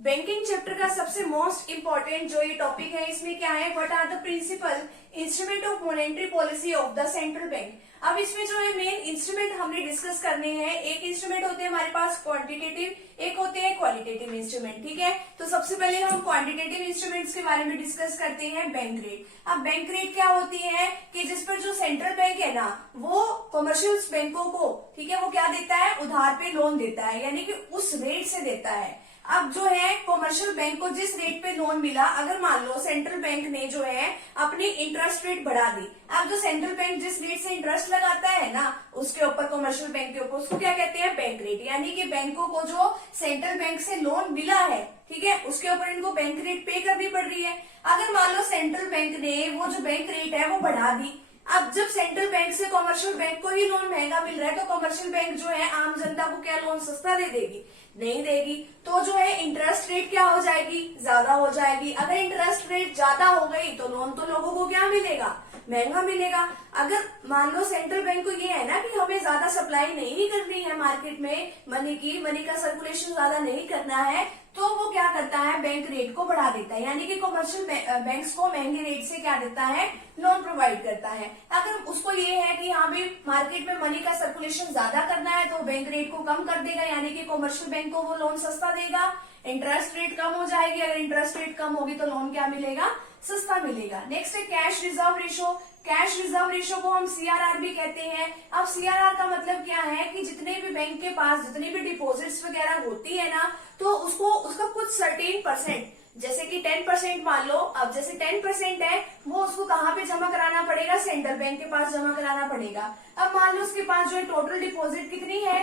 Banking chapter का सबसे most important जो ये टॉपिक है, इसमें क्या है, what are the principal instrument of monetary policy of the central bank. अब इसमें जो है मेन इंस्ट्रूमेंट हमने डिस्कस करने हैं। एक इंस्ट्रूमेंट होते हैं हमारे पास क्वांटिटेटिव, एक होते हैं क्वालिटेटिव इंस्ट्रूमेंट। ठीक है, तो सबसे पहले हम क्वांटिटेटिव इंस्ट्रूमेंट्स के बारे में डिस्कस करते हैं। Bank rate. अब बैंक रेट क्या होती है कि जिस पर जो सेंट्रल बैंक है ना, वो कमर्शियल बैंकों को, ठीक है, वो क्या देता है, उधार पे लोन देता है, यानी कि उस रेट से देता है। अब जो है कमर्शियल बैंक को जिस रेट पे लोन मिला, अगर मान लो सेंट्रल बैंक ने जो है अपनी इंटरेस्ट रेट बढ़ा दी, अब जो सेंट्रल बैंक जिस रेट से इंटरेस्ट लगाता है ना उसके ऊपर, कमर्शियल बैंक के ऊपर, उसको क्या कहते हैं, बैंक रेट। यानी कि बैंकों को जो सेंट्रल बैंक से लोन मिला है, ठीक है, उसके ऊपर इनको बैंक रेट पे करनी पड़ रही है। अगर मान लो सेंट्रल बैंक ने वो जो बैंक रेट है वो बढ़ा दी, अब जब सेंट्रल बैंक से कमर्शियल बैंक को ही लोन महंगा मिल रहा है, तो कमर्शियल बैंक जो है आम जनता को क्या लोन सस्ता दे देगी? नहीं देगी। तो जो है इंटरेस्ट रेट क्या हो जाएगी, ज्यादा हो जाएगी। अगर इंटरेस्ट रेट ज्यादा हो गई तो लोन तो लोगों को क्या मिलेगा, महंगा मिलेगा। अगर मान लो सेंट्रल बैंक को ये है ना कि हमें ज्यादा सप्लाई नहीं करनी है मार्केट में मनी का सर्कुलेशन ज्यादा नहीं करना है, तो वो क्या करता है, बैंक रेट को बढ़ा देता है, यानी कि कमर्शियल बैंक्स को महंगे रेट से क्या देता है, लोन प्रोवाइड करता है। अगर उसको ये है कि हाँ भाई मार्केट में मनी का सर्कुलेशन ज्यादा करना है, तो बैंक रेट को कम कर देगा, यानी कि कमर्शियल बैंक को वो लोन सस्ता देगा, इंटरेस्ट रेट कम हो जाएगी। अगर इंटरेस्ट रेट कम होगी तो लोन क्या मिलेगा, सस्ता मिलेगा। नेक्स्ट है cash reserve ratio. Cash reserve ratio को हम सीआरआर भी कहते हैं। अब सीआरआर का मतलब क्या है कि जितने भी बैंक के पास जितनी भी डिपॉजिट्स वगैरह होती है ना, तो उसका कुछ सर्टेन परसेंट, जैसे कि 10% मान लो, अब जैसे 10% है वो उसको कहाँ पे जमा कराना पड़ेगा, सेंट्रल बैंक के पास जमा कराना पड़ेगा। अब मान लो उसके पास जो है टोटल डिपॉजिट कितनी है,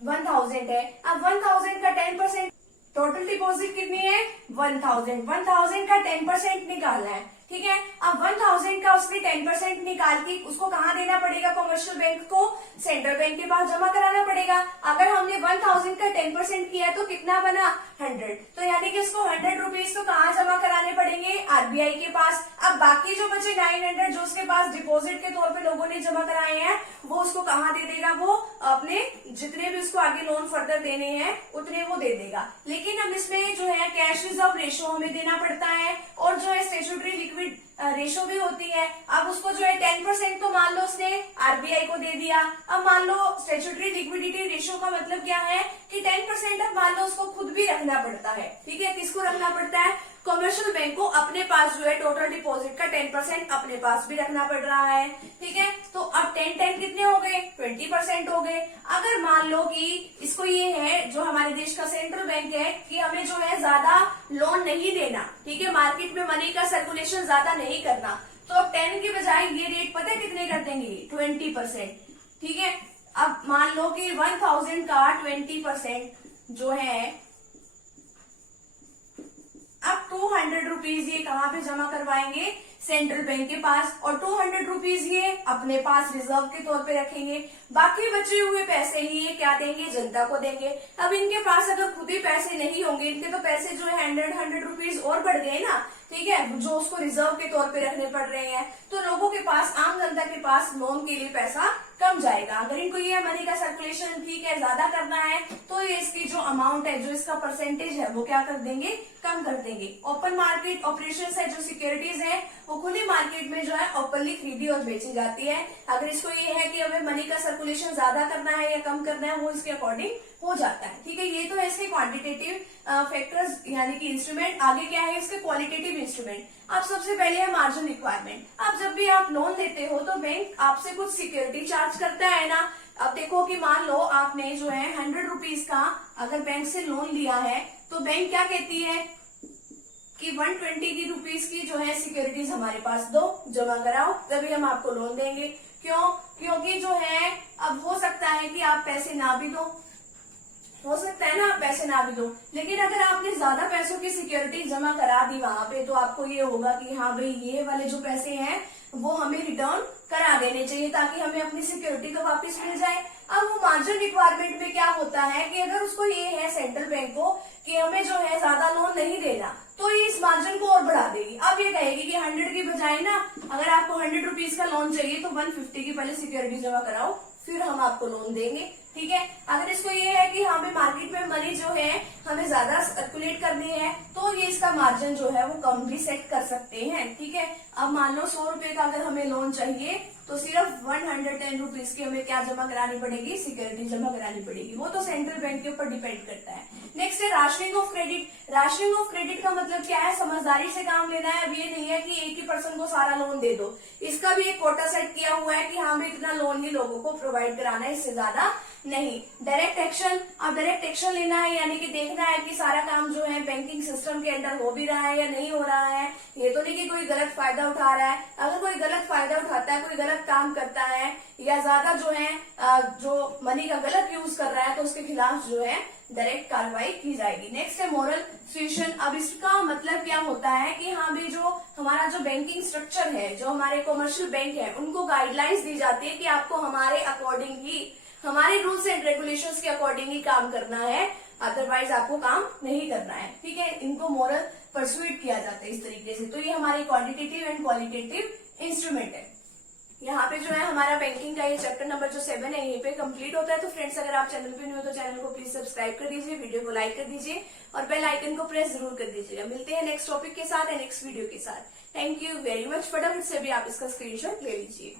1000 है। अब 1000 का 10%, टोटल डिपॉजिट कितनी है, 1000 का 10% निकालना है। ठीक है, अब 1000 का उसने 10% निकाल के उसको कहाँ देना पड़ेगा, कमर्शियल बैंक को सेंट्रल बैंक के पास जमा कराना पड़ेगा। अगर हमने 1000 का 10% किया तो कितना बना, 100। तो यानी कि उसको 100 रुपीज तो कहाँ जमा कराने पड़ेंगे, आरबीआई के पास। अब बाकी जो बचे 900 जो उसके पास डिपॉजिट के तौर पे लोगों ने जमा कराए हैं, वो उसको कहाँ दे देगा, वो अपने जितने भी उसको आगे लोन फर्दर देने हैं उतने वो दे देगा। लेकिन अब इसमें जो है कैश रिजर्व रेशो हमें देना पड़ता है, और जो है स्टैट्यूटरी लिक्विड रेशो भी होती है। अब उसको जो है 10% तो मान लो उसने आरबीआई को दे दिया। अब मान लो स्टैट्यूटरी लिक्विडिटी रेशो का मतलब क्या है कि 10% अब मान लो उसको खुद भी रखना पड़ता है। ठीक है, किसको रखना पड़ता है, कमर्शियल बैंक को अपने पास जो है टोटल डिपॉजिट का 10% अपने पास भी रखना पड़ रहा है। ठीक है, तो अब 10 कितने हो गए, 20% हो गए। अगर मान लो कि इसको ये है, जो हमारे देश का सेंट्रल बैंक है, कि हमें जो है ज्यादा लोन नहीं देना, ठीक है, मार्केट में मनी का सर्कुलेशन ज्यादा नहीं करना, तो अब 10 के बजाय ये रेट पता है कितने कर देंगे, 20%। ठीक है, अब मान लो कि 1000 का 20% जो है, अब 200 रुपीज ये कहाँ पे जमा करवाएंगे, सेंट्रल बैंक के पास, और 200 रुपीज ये अपने पास रिजर्व के तौर पे रखेंगे। बाकी बचे हुए पैसे ही ये क्या देंगे, जनता को देंगे। अब इनके पास अगर खुद ही पैसे नहीं होंगे, इनके तो पैसे जो है 100 रुपीज और बढ़ गए ना, ठीक है, जो उसको रिजर्व के तौर पे रखने पड़ रहे हैं, तो लोगों के पास, आम जनता के पास लोन के लिए पैसा कम जाएगा। अगर इनको ये मनी का सर्कुलेशन, ठीक है, ज्यादा करना है, तो ये इसकी जो अमाउंट है, जो इसका परसेंटेज है, वो क्या कर देंगे, कम कर देंगे। ओपन मार्केट ऑपरेशंस है, जो सिक्योरिटीज है, वो खुली मार्केट में जो है ओपनली खरीदी और बेची जाती है। अगर इसको ये है कि हमें मनी का सर्कुलेशन ज्यादा करना है या कम करना है, वो इसके अकॉर्डिंग हो जाता है। ठीक है, ये तो है इसके क्वांटिटेटिव फैक्टर्स यानी कि इंस्ट्रूमेंट। आगे क्या है इसके क्वालिटेटिव इंस्ट्रूमेंट। अब सबसे पहले है मार्जिन रिक्वायरमेंट। अब जब भी आप लोन लेते हो तो बैंक आपसे कुछ सिक्योरिटी चार्ज करता है ना। अब देखो कि मान लो आपने जो है 100 रुपीज का अगर बैंक से लोन लिया है, तो बैंक क्या कहती है कि 120 रुपीज की जो है सिक्योरिटीज हमारे पास दो, जमा कराओ, तभी हम आपको लोन देंगे। क्यों? क्योंकि जो है अब हो सकता है कि आप पैसे ना भी दो, हो सकता है ना आप पैसे ना भी दो, लेकिन अगर आपने ज्यादा पैसों की सिक्योरिटी जमा करा दी वहां पे, तो आपको ये होगा कि हाँ भाई ये वाले जो पैसे हैं वो हमें रिटर्न करा देने चाहिए, ताकि हमें अपनी सिक्योरिटी तो वापस मिल जाए। अब वो मार्जिन रिक्वायरमेंट में क्या होता है कि अगर उसको ये है सेंट्रल बैंक को कि हमें जो है ज्यादा लोन नहीं देना, तो ये इस मार्जिन को और बढ़ा देगी। अब ये कहेगी कि 100 की बजाय ना, अगर आपको 100 रुपीज का लोन चाहिए तो 150 की पहले सिक्योरिटी जमा कराओ, फिर हम आपको लोन देंगे। ठीक है। अगर इसको ये है कि हमें मार्केट में मनी जो है हमें ज्यादा सर्कुलेट करनी है तो ये इसका मार्जिन जो है वो कम भी सेट कर सकते हैं, ठीक है। अब मान लो 100 रुपए का अगर हमें लोन चाहिए तो सिर्फ 110 रुपीज की हमें क्या जमा करानी पड़ेगी, सिक्योरिटी जमा करानी पड़ेगी। वो तो सेंट्रल बैंक के ऊपर डिपेंड करता है। नेक्स्ट है rationing of credit. Rationing of credit का मतलब क्या है, समझदारी से काम लेना है। अब ये नहीं है कि एक ही पर्सन को सारा लोन दे दो, इसका भी एक कोटा सेट किया हुआ है कि हाँ भी इतना लोन ही लोगों को प्रोवाइड कराना है, इससे ज्यादा नहीं। डायरेक्ट एक्शन, अब डायरेक्ट एक्शन लेना है यानी कि देखना है कि सारा काम जो है बैंकिंग सिस्टम के अंदर हो भी रहा है या नहीं हो रहा है। ये तो नहीं कि कोई गलत फायदा उठा रहा है। अगर कोई गलत फायदा उठाता है, कोई गलत काम करता है या ज्यादा जो है जो मनी का गलत यूज कर रहा है तो उसके खिलाफ जो है डायरेक्ट कार्रवाई की जाएगी। नेक्स्ट है मोरल सुएशन। अब इसका मतलब क्या होता है कि हाँ भी जो हमारा जो बैंकिंग स्ट्रक्चर है, जो हमारे कॉमर्शियल बैंक है, उनको गाइडलाइंस दी जाती है कि आपको हमारे अकॉर्डिंग ही, हमारे रूल्स एंड रेगुलेशंस के अकॉर्डिंग ही काम करना है, अदरवाइज आपको काम नहीं करना है, ठीक है। इनको मोरल परसुएट किया जाता है इस तरीके से। तो ये हमारी क्वांटिटेटिव एंड क्वालिटेटिव इंस्ट्रूमेंट है। यहाँ पे जो है हमारा बैंकिंग का ये चैप्टर नंबर जो 7 है यहीं पे कंप्लीट होता है। तो फ्रेंड्स अगर आप चैनल पे न्यू हो तो चैनल को प्लीज सब्सक्राइब कर दीजिए, वीडियो को लाइक कर दीजिए और बेल आइकन को प्रेस जरूर कर दीजिएगा। मिलते हैं नेक्स्ट टॉपिक के साथ या नेक्स्ट वीडियो के साथ। Thank you very much. फटाफट से भी आप इसका स्क्रीनशॉट ले लीजिए।